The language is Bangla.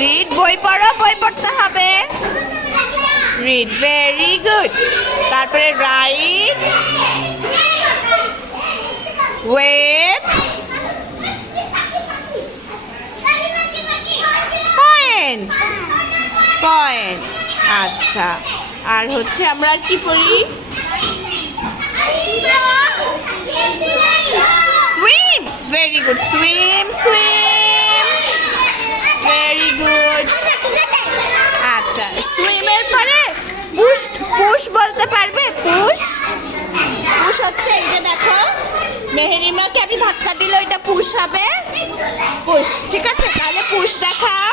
রিড, বই পড়ো, বই পড়তে হবে। Read, very good. তারপরে রাইট, ওয়েভ, পয়েন্ট, পয়েন্ট। আচ্ছা, আর হচ্ছে আমরা আর কি পড়ি? Swim, very good. Swim, swim, very good. আচ্ছা, সুইমের পরে পুশ, পুশ বলতে পারবে? পুশ, পুশ হচ্ছে এই যে দেখো, মেহেরিমাকে আমি ধাক্কা দিলে ওইটা পুশ হবে। পুশ, ঠিক আছে, তাহলে পুশ দেখাও।